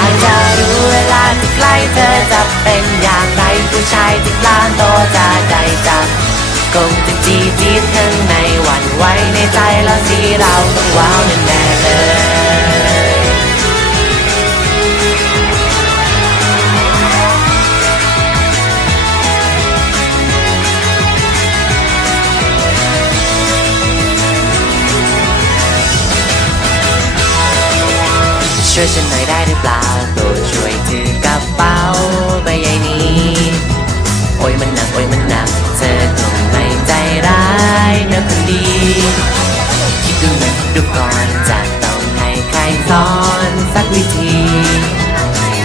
ากจะรู้เวลาที่ใกล้เธอจะเป็นอย่างไรผู้ชายที่ล้ามโตจะได้จับกงจะจีจีดข้างในหวั่นไหวในใจแล้วสีเราต้องว้าวแน่ ช่วยฉันหน่อยได้หรือเปล่าโปรดช่วยถือกระเป๋าใบใหญ่นี้ โอ้ยมันหนักโอ้ยมันหนัก เธอคงไม่ใจร้ายนะคนดีคิดดูหน่อยคิดดูก่อนจะต้องให้ใครสอนสักวิธี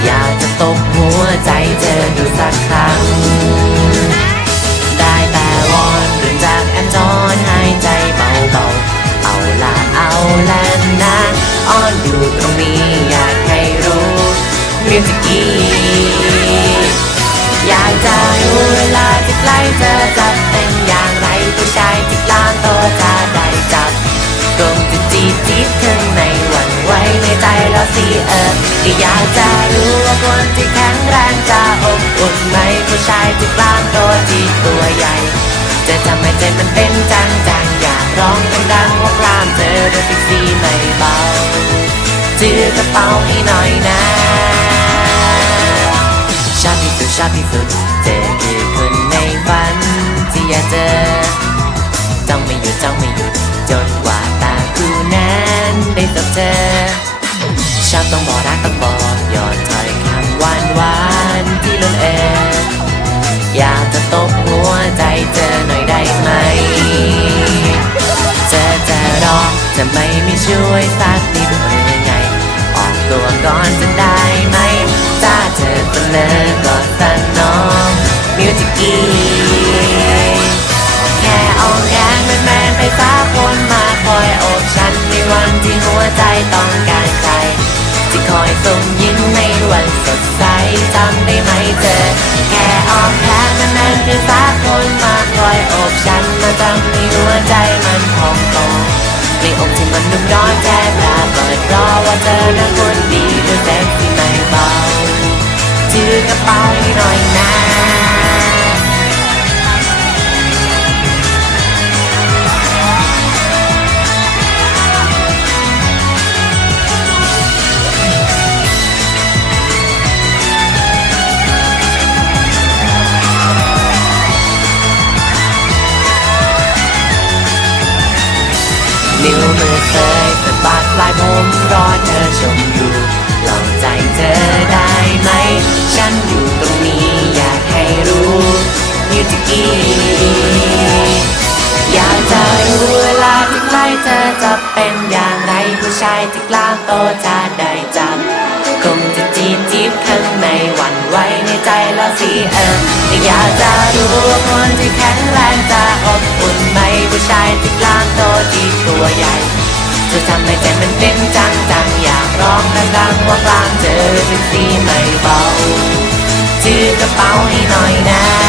อยากจะตบหัวใจเธอดูสักครั้ง ได้แต่วอนเรื่องจากแอมจอนหายใจเบาๆเอาละเอาละนะ อ้อนอยู่ตรงนี้ มิวสิกี้อยากจะรู้เวลาที่ใกล้เธอจะเป็นอย่างไรผู้ชายที่กลางโตจะได้จับตรงจะจีบจีบข้างในหวั่นไหวในใจแล้วสิเออก็อยากจะรู้ว่าคนที่แข็งแรงจะอบอุ่นไหมผู้ชายที่กลางโตที่ตัวใหญ่ จะทำให้ใจมันเป็นจังจังอยากร้องดังๆว่ากล้ามเธอดูเซ็กซี่ไม่เบาจือกระเป๋าให้หน่อย ชอบที่สุด เธอคือคนในฝันที่อยากเจอจ้องไม่หยุดจ้องไม่หยุด จนกว่าตาคู่นั้นได้พบเธอชอบต้องบอกรักต้องบอกยอดถอยคำหวานหวานที่ล้นเอ่ยอยากจะตบหัวใจเธอหน่อยได้ไหมเธอจะรอจะไม่ไม่ช่วยสักนิดหรือไง ออกตัวก่อนจะได้ มันนุ่มร้อนแทบระเบิดเพราะว่าเธอนั้นคนดีด้วยแสงที่ไม่เบาถือกระเป๋าให้หน่อยนะนิ้วมือ เคยสะบัดปลายผมรอเธอชมอยู่ลองใจเธอได้ไหม ฉันอยู่ตรงนี้อยากให้รู้มิวจิกี้อยากจะรู้เวลาที่ใกล้เธอจะเป็นอย่างไรผู้ชายที่กล้าโตจะได้จับคงจะจีบจีบข้างในหวั่นไหวในใจแล้วสิเออแต่อยากจะรู้ว่าคนที่แข็ง ดังว่ากลางเจอเป็นสีไม่เบาถือกระเป๋าให้หน่อยนะ